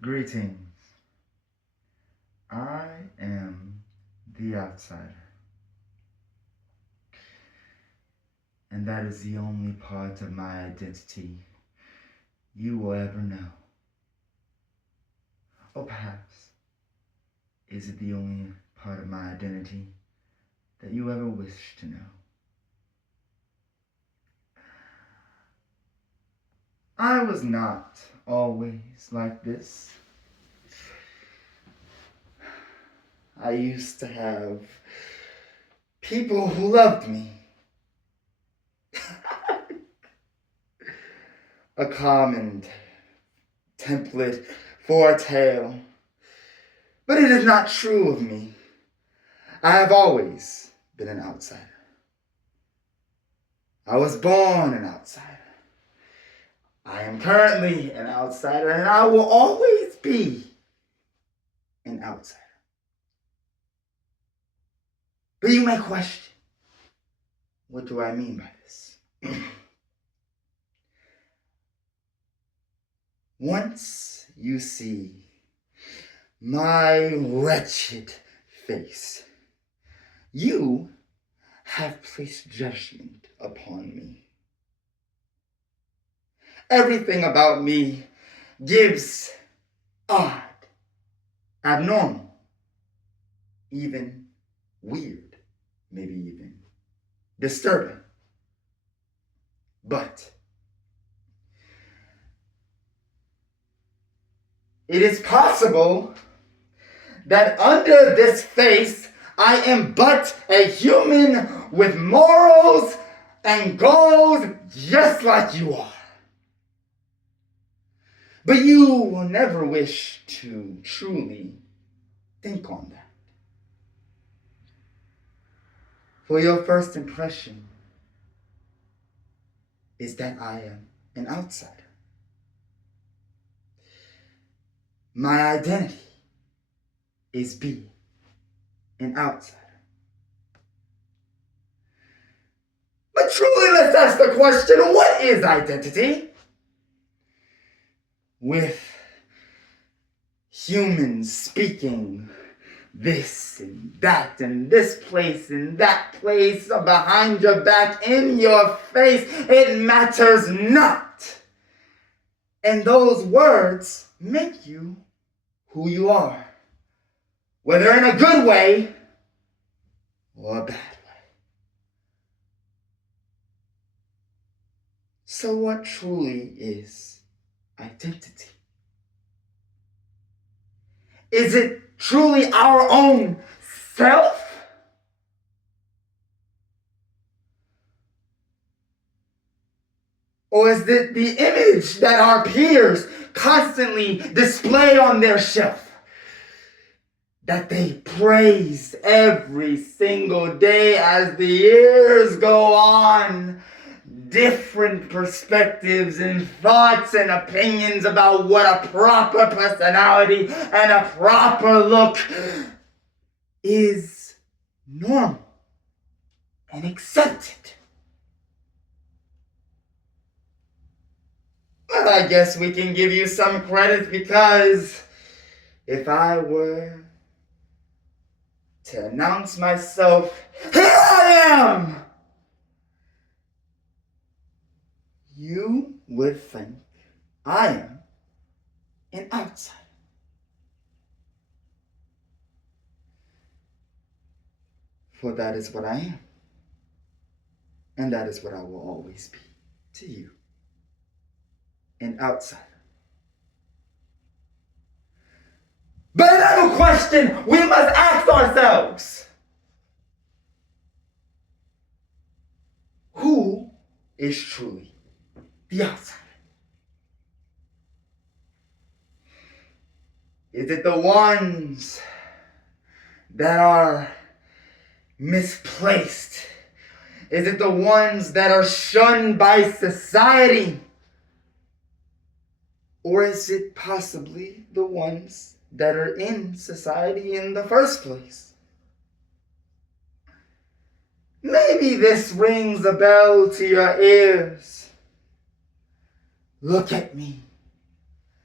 Greetings. I am the outsider, and that is the only part of my identity you will ever know. Or perhaps, is it the only part of my identity that you ever wish to know? I was not always like this. I used to have people who loved me. A common template for a tale. But it is not true of me. I have always been an outsider. I was born an outsider. I am currently an outsider, and I will always be an outsider. But you may question, what do I mean by this? Once you see my wretched face, you have placed judgment upon me. Everything about me gives odd, abnormal, even weird, maybe even disturbing. But it is possible that under this face, I am but a human with morals and goals just like you are. But you will never wish to truly think on that. For your first impression is that I am an outsider. My identity is being an outsider. But truly, let's ask the question, what is identity? With humans speaking this and that and this place and that place behind your back, in your face, it matters not. And those words make you who you are, whether in a good way or a bad way. So what truly is identity? Is it truly our own self? Or is it the image that our peers constantly display on their shelf, that they praise every single day as the years go on? Different perspectives and thoughts and opinions about what a proper personality and a proper look is normal and accepted. But I guess we can give you some credit, because if I were to announce myself, here I am, you would think I am an outsider. For that is what I am. And that is what I will always be to you. An outsider. But another question we must ask ourselves: who is truly the outsider? Is it the ones that are misplaced? Is it the ones that are shunned by society? Or is it possibly the ones that are in society in the first place? Maybe this rings a bell to your ears. Look at me.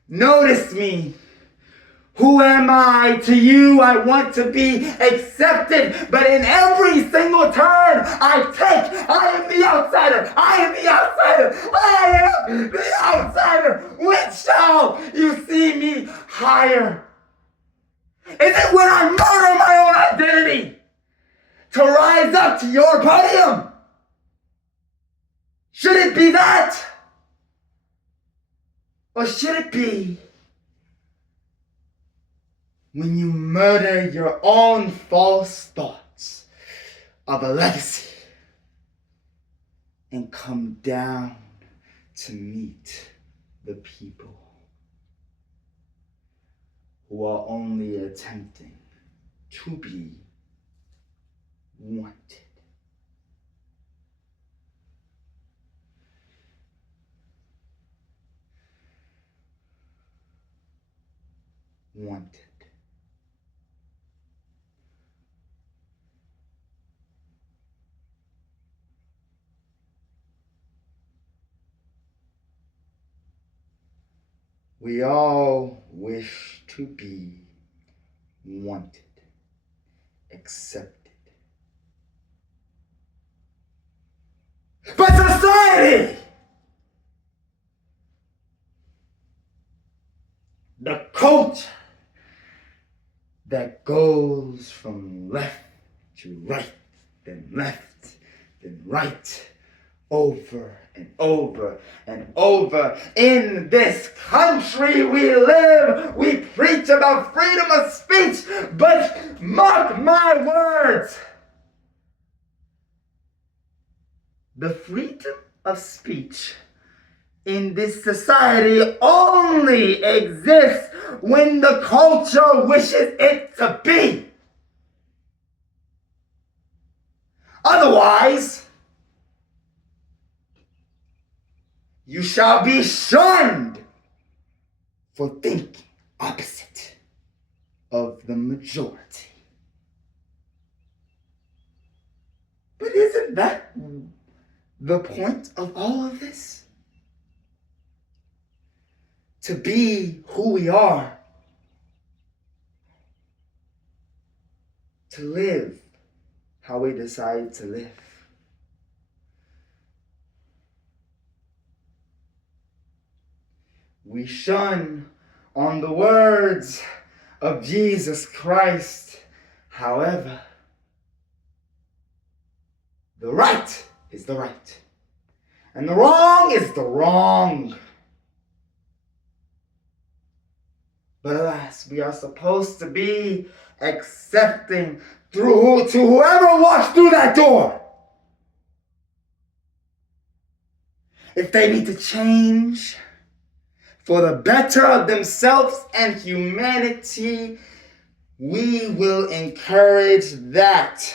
Notice me. Who am I to you? I want to be accepted, but in every single turn I am the outsider. I am the outsider. I am the outsider. When shall you see me higher? Is it when I murder my own identity to rise up to your podium? Should it be that? Or should it be when you murder your own false thoughts of a legacy and come down to meet the people who are only attempting to be wanted? Wanted. We all wish to be wanted, accepted. But society, the culture that goes from left to right, then left, then right, over and over and over. In this country we live, we preach about freedom of speech, but mark my words, the freedom of speech in this society only exists when the culture wishes it to be. Otherwise, you shall be shunned for thinking opposite of the majority. But isn't that the point of all of this? To be who we are. To live how we decide to live. We shun on the words of Jesus Christ. However, the right is the right, and the wrong is the wrong. But alas, we are supposed to be accepting to whoever walks through that door. If they need to change for the better of themselves and humanity, we will encourage that.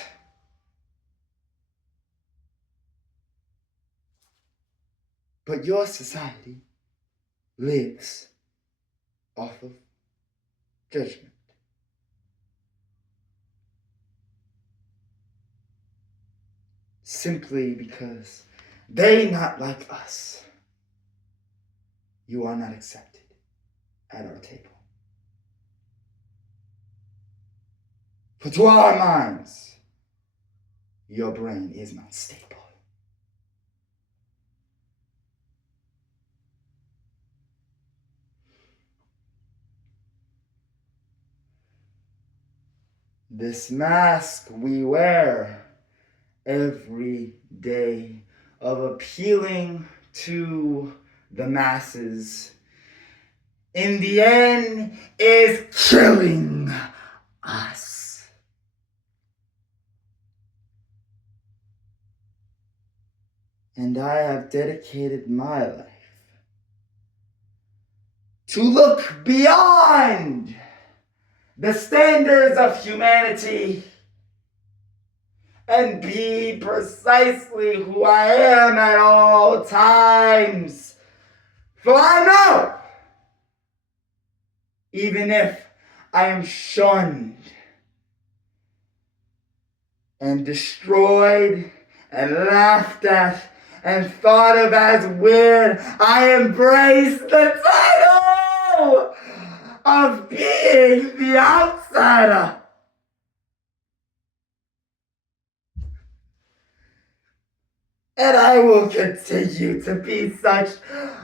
But your society lives off of judgment. Simply because they not like us, you are not accepted at our table. For to our minds, your brain is not stable. This mask we wear every day of appealing to the masses, in the end, is killing us. And I have dedicated my life to look beyond the standards of humanity and be precisely who I am at all times. For I know, even if I am shunned and destroyed and laughed at and thought of as weird, I embrace the title of being the outsider. And I will continue to be such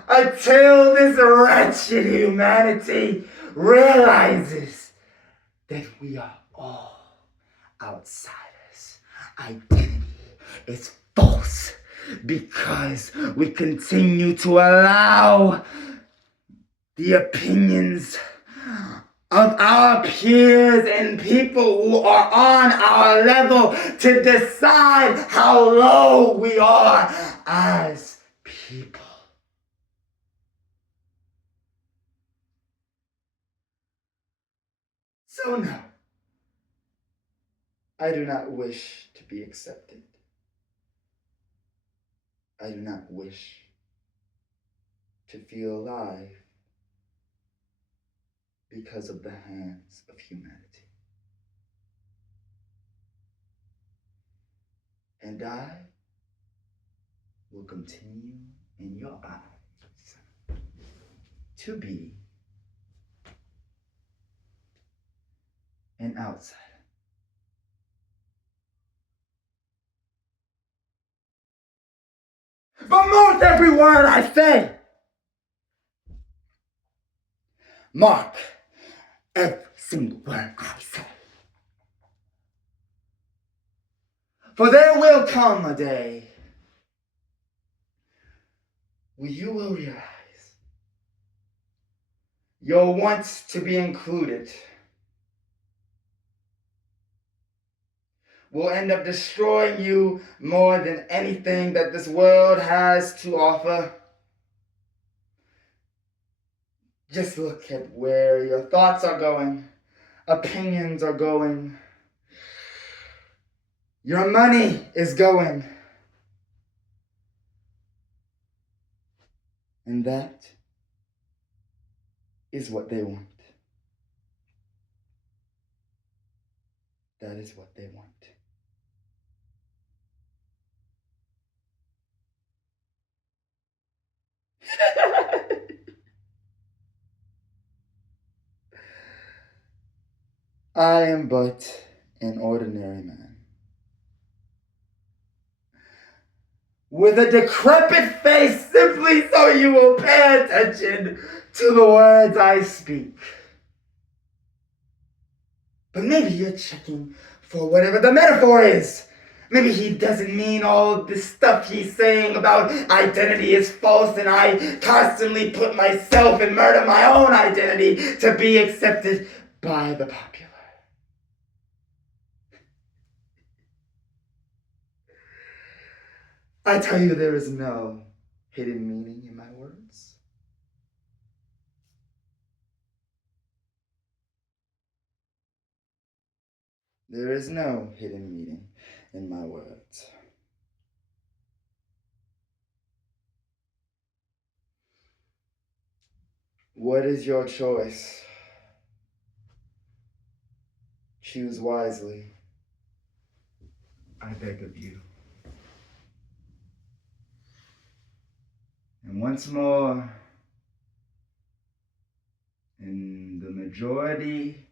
until this wretched humanity realizes that we are all outsiders. Identity is false because we continue to allow the opinions of our peers and people who are on our level to decide how low we are as people. So no, I do not wish to be accepted. I do not wish to feel alive because of the hands of humanity. And I will continue in your eyes to be an outsider. But mark every word I say. Mark every single word I say. For there will come a day when you will realize your want to be included will end up destroying you more than anything that this world has to offer. Just look at where your thoughts are going, opinions are going, your money is going. And that is what they want. That is what they want. I am but an ordinary man with a decrepit face simply so you will pay attention to the words I speak. But maybe you're checking for whatever the metaphor is. Maybe he doesn't mean all this stuff he's saying about identity is false and I constantly put myself and murder my own identity to be accepted by the popular. I tell you, there is no hidden meaning in my words. There is no hidden meaning in my words. What is your choice? Choose wisely, I beg of you. And once more, in the majority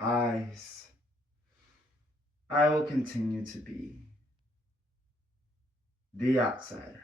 eyes, I will continue to be the outsider.